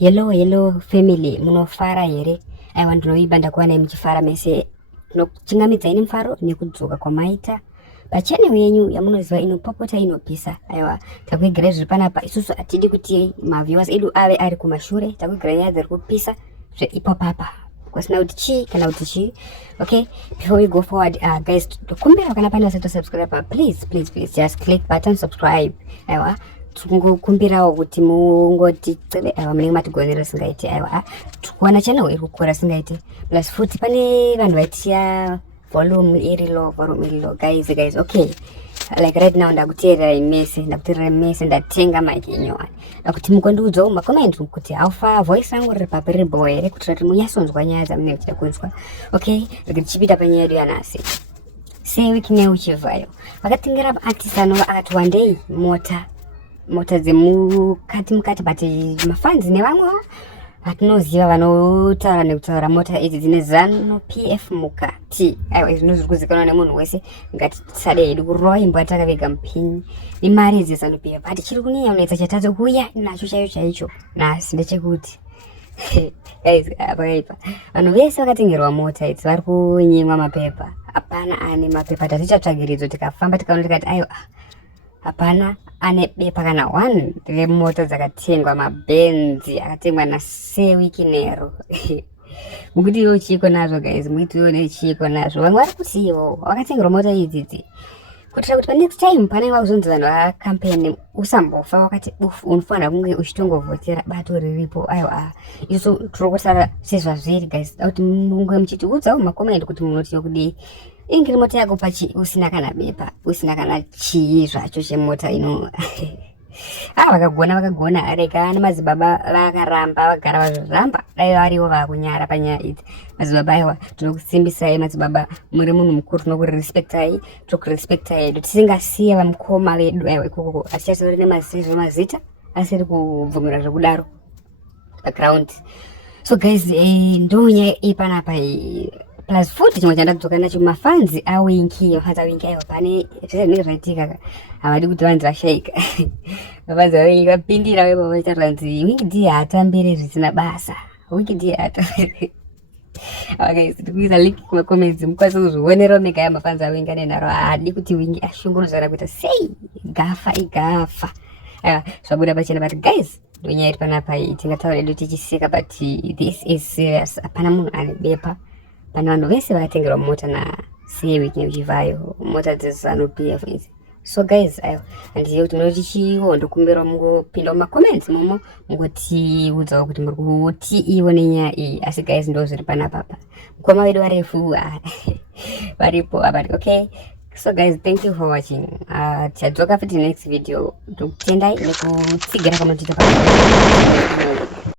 Hello family, munofara here. Aiwa ndinoimba ndakuwana muchifara mese. Tinochingamidza ine mufaro nekudzoka kwamaita pachanel yenyu yamunoziva inopopota inopisa. Aiwa takuigira zviri panapa. Isusu atidi kuti maviewers edu ave ari kumashure. Takuigira nyaya dziri kupisa zveipopapa. Kusina kuti chi kana kuti chi. Okay, before we go forward, guys, kumbira kana pana seto subscribe, please just click button subscribe. Aiwa kumbirawo kuti mungoti munenge matigonera singaiti. Aiwa tikuona channel iri kukura singaiti, plus futi pane vanhu vaitiya volume iri low. Guys, okay, like right now ndakuteerera mese ndatenga mic yenyu ndakuti mukondiudzawo makomenti kuti aufa voice yangu riri papi riri boy here kuti kuti munyasonzwa nyaya dzamunenge muchida kunzwa. Okay, rege tichipita panyaya yedu yanhasi. WICKNEL Chivhayo vakatengera artist anova akati one day mota dzemukati but mafanzi nevamwewo vatinoziva vanotaura nekutaura mota idzi dzine zanu PF mukati. Aiwa izvi zviri kuzikanwa nemunhu wese. Ngatisadei hedu kurova imbo yatakavega mupini nemari dzezanu PF, but chiri kunyanya kunetsa chatadza kuuya nacho chaicho nhasi ndechekuti guys, apaipa vanhu vese vakatengerwa mota idzi vari kunyimwa mapepa. Hapana ane mapepa, tatichatsvagiridzo tikafamba tikaona tikati aiwa hapana ane bepa kana one remota dzakatengwa mabenzi akatengwa naWICKNEL. Mukuti iwo chiko nazvo guys, mukuti iwo nechiko nazvo. Vamwe vari kuti iwo vakatengerwa mota idzidzi kuitira kuti next time panenge vakuzonzi vanhu vakampeni usambofa wakati unofanira kunge uchitongovhotera bato riripo. Aiwa isu tiri kutaura sezvazviri guys, kuti munge muchitiudzawo makomenti kuti munotiwa kudii. Ingiri mota yako pachi usina kana bepa, usina kana chii zvacho chemota ino. Vakagona areka nemadzibaba vakaramba vagara vazviramba dai variwo vakunyara panyaya idzi. Madzibaba aiwa tinokusimbisai madzibaba, muri munhu mukuru, tinokurespectai, tokurespectai hedu tisingasiya vamukoma vedu aiwa ikoko asichasori nemazita asiri kubvumira zvekudaro background. So guys, ndonya ipanapa plus futi chimwe chandakudzoka nacho mafanzi awinki aiwa pane zvinenge zvaitika havadi kuti vanhu vashaika. Mafanzi awinki vapindira wepo vachitaura kuti wiki ndiye atambire zvisina basa, wiki ndiye atambire. Okay, tikuisa link kumakomenti mukwanisa kuzvionerawo mega yamafanzi awinki anenharo. Haadi kuti wingi ashunguruzana kuita sei igafa. Aiwa zvabuda pachena, but guys ndonyaya iri panapa tingataura hedu tichiseka, but this is serious. Hapana munhu ane bepa, pana vanhu vese vakatengerwa mota naWICKNEL Chivhayo, mota dzezanu PF idzi. So guys, aiwa handizivi kuti munoti chiwo, ndokumbira mungopinda mumakoments momo mungotiudzawo kuti muri kuti iwo nenyaya iyi. Asi guys ndo zviri panapapa, mukoma vedu varefu varipo abati. Okay, so guys, thank you for watching. Tichadzoka futi next video. Ndokutendai nekutsigira pamatita.